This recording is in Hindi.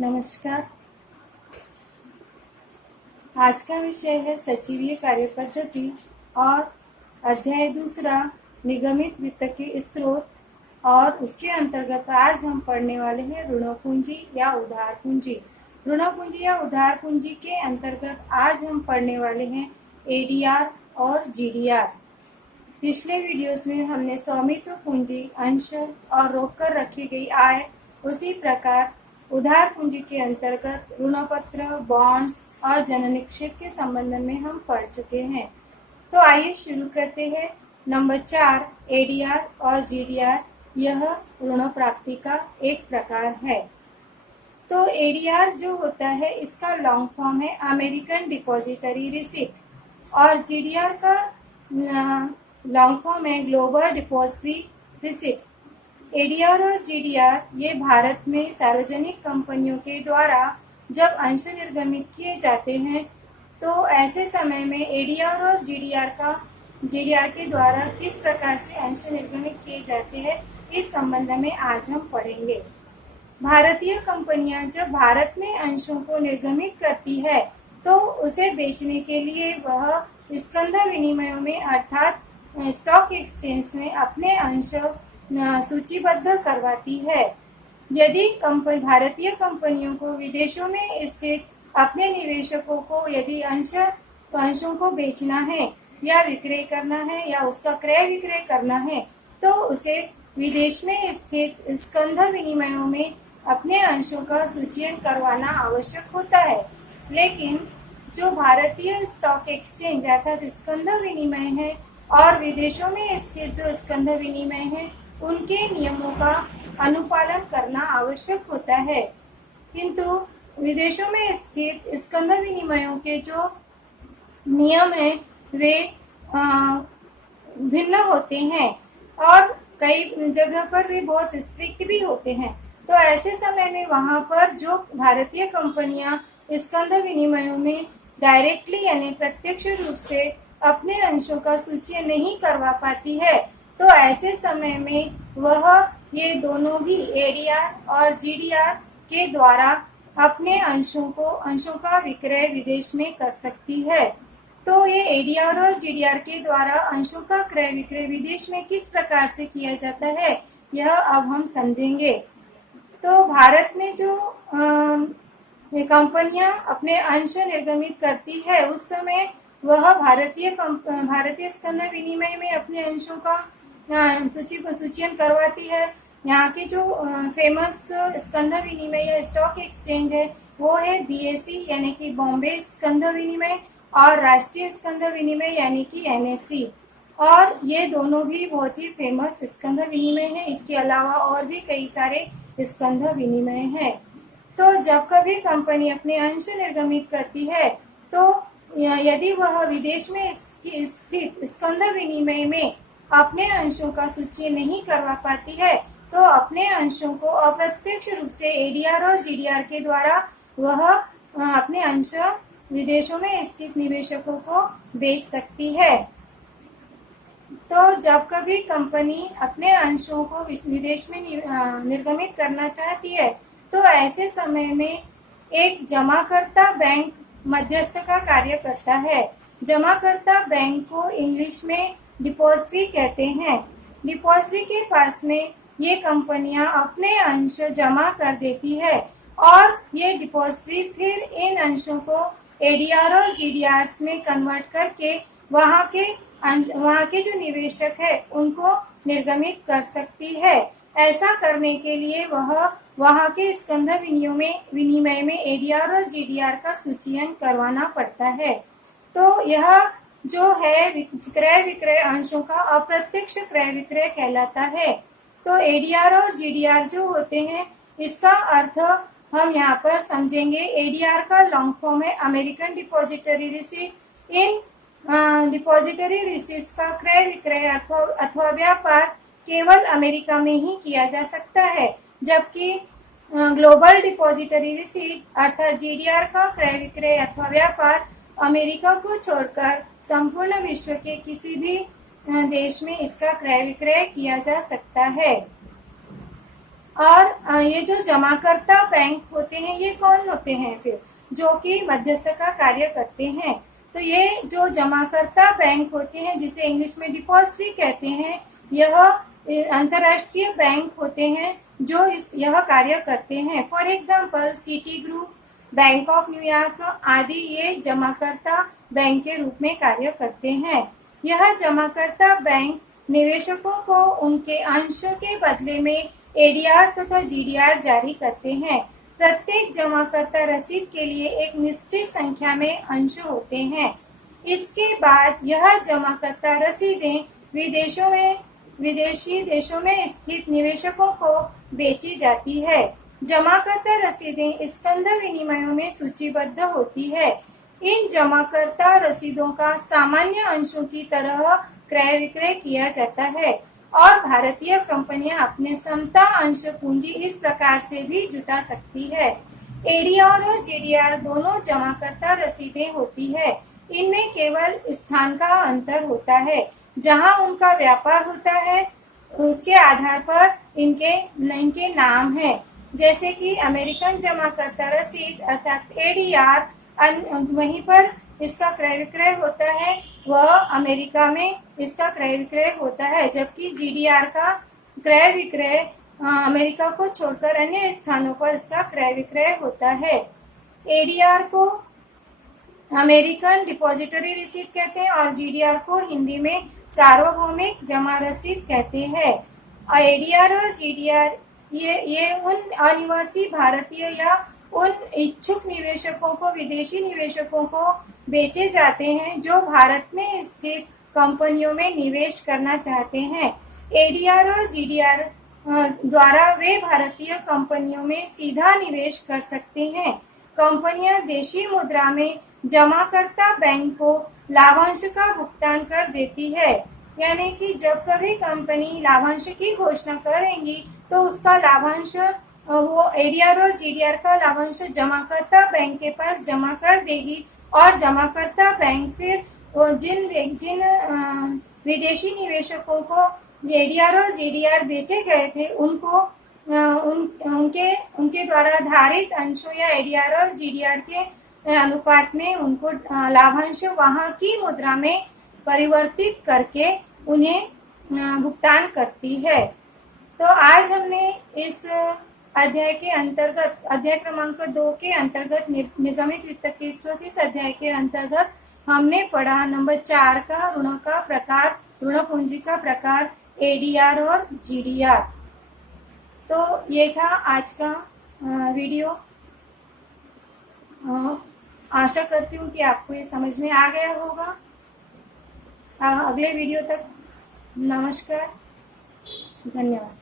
नमस्कार। आज का विषय है सचिवीय कार्यपद्धति और अध्याय दूसरा निगमित वित्त के स्रोत। और उसके अंतर्गत आज हम पढ़ने वाले हैं ऋण पूंजी या उधार पूंजी। ऋण पूंजी या उधार पूंजी के अंतर्गत आज हम पढ़ने वाले हैं एडीआर और जीडीआर। पिछले वीडियोस में हमने स्वामित्व पूंजी, अंश और रोककर रखी गई आय, उसी प्रकार उधार पूंजी के अंतर्गत ऋणपत्र, बॉन्ड्स और जननिक्षेप के संबंध में हम पढ़ चुके हैं। तो आइए शुरू करते हैं। नंबर 4 एडीआर और जीडीआर, यह ऋण प्राप्ति का एक प्रकार है। तो एडीआर जो होता है इसका लॉन्ग फॉर्म है अमेरिकन डिपॉजिटरी रिसिप्ट और जीडीआर का लॉन्ग फॉर्म है ग्लोबल डिपॉजिटरी रिसिप्ट। एडीआर और जीडीआर ये भारत में सार्वजनिक कंपनियों के द्वारा जब अंश निर्गमित किए जाते हैं तो ऐसे समय में एडीआर और जीडीआर के द्वारा किस प्रकार से अंश निर्गमित किए जाते हैं इस संबंध में आज हम पढ़ेंगे। भारतीय कंपनियां जब भारत में अंशों को निर्गमित करती है तो उसे बेचने के लिए वह स्कंध विनिमयों में अर्थात स्टॉक एक्सचेंज में अपने अंश सूचीबद्ध करवाती है। यदि भारतीय कंपनियों को विदेशों में स्थित अपने निवेशकों को यदि अंशों को बेचना है या विक्रय करना है या उसका क्रय विक्रय करना है तो उसे विदेश में स्थित स्कंध विनिमयों में अपने अंशों का सूचीयन करवाना आवश्यक होता है। लेकिन जो भारतीय स्टॉक एक्सचेंज अर्थात स्कंध विनिमय है और विदेशों में स्थित जो स्कंध विनिमय है उनके नियमों का अनुपालन करना आवश्यक होता है। किंतु विदेशों में स्थित स्कंध विनिमयों के जो नियम है वे भिन्न होते हैं और कई जगह पर वे बहुत स्ट्रिक्ट भी होते हैं। तो ऐसे समय में वहां पर जो भारतीय कंपनियां स्कंध विनिमयों में डायरेक्टली यानी प्रत्यक्ष रूप से अपने अंशों का सूची नहीं करवा पाती है तो ऐसे समय में वह ये दोनों भी एडीआर और जीडीआर के द्वारा अपने अंशों का विक्रय विदेश में कर सकती है। तो ये एडीआर और जीडीआर के द्वारा अंशों का क्रय विक्रय विदेश में किस प्रकार से किया जाता है यह अब हम समझेंगे। तो भारत में जो कंपनियां अपने अंश निर्गमित करती है उस समय वह भारतीय स्कंध विनिमय में अपने अंशों का सूचीयन करवाती है। यहाँ के जो फेमस स्कंध विनिमय या स्टॉक एक्सचेंज है वो है बीएसई यानी कि बॉम्बे स्कंध विनिमय और राष्ट्रीय स्कंध विनिमय यानी कि एनएसई। और ये दोनों भी बहुत ही फेमस स्कंध विनिमय है। इसके अलावा और भी कई सारे स्कंध विनिमय है। तो जब कभी कंपनी अपने अंश निर्गमित करती है तो यदि वह विदेश में स्थित स्कंध विनिमय में अपने अंशों का सूची नहीं करवा पाती है तो अपने अंशों को अप्रत्यक्ष रूप से एडीआर और जीडीआर के द्वारा वह अपने अंश विदेशों में स्थित निवेशकों को बेच सकती है। तो जब कभी कंपनी अपने अंशों को विदेश में निर्गमित करना चाहती है तो ऐसे समय में एक जमाकर्ता बैंक मध्यस्थ का कार्य करता है। जमाकर्ता बैंक को इंग्लिश में डिपॉजिटरी कहते हैं। डिपॉजिटरी के पास में ये कंपनियां अपने अंश जमा कर देती है और ये डिपॉजिटरी फिर इन अंशों को एडीआर और जीडीआर में कन्वर्ट करके वहां के जो निवेशक है उनको निर्गमित कर सकती है। ऐसा करने के लिए वह वहां के स्कंध विनिमय में एडीआर और जीडीआर का सूचीयन करवाना पड़ता है। तो यह जो है क्रय विक्रय अंशों का अप्रत्यक्ष क्रय विक्रय कहलाता है। तो एडीआर और जीडीआर जो होते हैं इसका अर्थ हम यहाँ पर समझेंगे। एडीआर का लॉन्ग फॉर्म है अमेरिकन डिपॉजिटरी रिसीट। इन डिपॉजिटरी रिसीट्स का क्रय विक्रय अथवा व्यापार केवल अमेरिका में ही किया जा सकता है, जबकि ग्लोबल डिपॉजिटरी रिसीट अर्थात जीडीआर का क्रय विक्रय अथवा व्यापार अमेरिका को छोड़कर संपूर्ण विश्व के किसी भी देश में इसका क्रय विक्रय किया जा सकता है। और ये जो जमाकर्ता बैंक होते हैं ये कौन होते हैं फिर, जो कि मध्यस्थ का कार्य करते हैं। तो ये जो जमाकर्ता बैंक होते हैं जिसे इंग्लिश में डिपॉजिटरी कहते हैं, यह अंतरराष्ट्रीय बैंक होते हैं जो यह कार्य करते हैं। For example city group, bank of New York आदि ये जमाकर्ता बैंक के रूप में कार्य करते हैं। यह जमाकर्ता बैंक निवेशकों को उनके अंश के बदले में एडीआर तथा जीडीआर जारी करते हैं। प्रत्येक जमाकर्ता रसीद के लिए एक निश्चित संख्या में अंश होते हैं। इसके बाद यह जमाकर्ता रसीदें विदेशी देशों में स्थित निवेशकों को बेची जाती है। जमाकर्ता रसीदें स्कंध विनिमयों में सूचीबद्ध होती है। इन जमाकर्ता रसीदों का सामान्य अंशों की तरह क्रय विक्रय किया जाता है और भारतीय कंपनियां अपने समता अंश पूंजी इस प्रकार से भी जुटा सकती है। एडीआर और जीडीआर दोनों जमाकर्ता रसीदें होती है। इनमें केवल स्थान का अंतर होता है। जहां उनका व्यापार होता है उसके आधार पर इनके नाम है। जैसे कि अमेरिकन जमाकर्ता रसीद अर्थात एडीआर, वहीं पर इसका क्रय विक्रय होता है, वह अमेरिका में इसका क्रय विक्रय होता है, जबकि जीडीआर का क्रय विक्रय अमेरिका को छोड़कर अन्य स्थानों पर इसका क्रय विक्रय होता है। एडीआर को अमेरिकन डिपॉजिटरी रिसीट कहते हैं और जीडीआर को हिंदी में सार्वभौमिक जमा रसीद कहते हैं। एडीआर और जीडीआर ये उन अनिवासी भारतीय या उन इच्छुक निवेशकों को, विदेशी निवेशकों को बेचे जाते हैं जो भारत में स्थित कंपनियों में निवेश करना चाहते हैं। एडीआर और जीडीआर द्वारा वे भारतीय कंपनियों में सीधा निवेश कर सकते हैं। कंपनियां देशी मुद्रा में जमाकर्ता बैंक को लाभांश का भुगतान कर देती है। यानी कि जब कभी कंपनी लाभांश की घोषणा करेंगी तो उसका लाभांश वो एडीआर और जीडीआर का लाभांश जमाकर्ता बैंक के पास जमा कर देगी और जमाकर्ता बैंक फिर जिन विदेशी निवेशकों को एडीआर और जीडीआर बेचे गए थे उनको उनके द्वारा धारित अंशों या एडीआर और जीडीआर के अनुपात में उनको लाभांश वहां की मुद्रा में परिवर्तित करके उन्हें भुगतान करती है। तो आज हमने इस अध्याय के अंतर्गत, अध्याय क्रमांक 2 के अंतर्गत निगमित वित्त के स्रोत, इस अध्याय के अंतर्गत हमने पढ़ा नंबर 4 का ऋण का प्रकार, ऋण पूंजी का प्रकार एडीआर और जीडीआर। तो ये था आज का वीडियो। आशा करती हूँ कि आपको ये समझ में आ गया होगा। अगले वीडियो तक नमस्कार, धन्यवाद।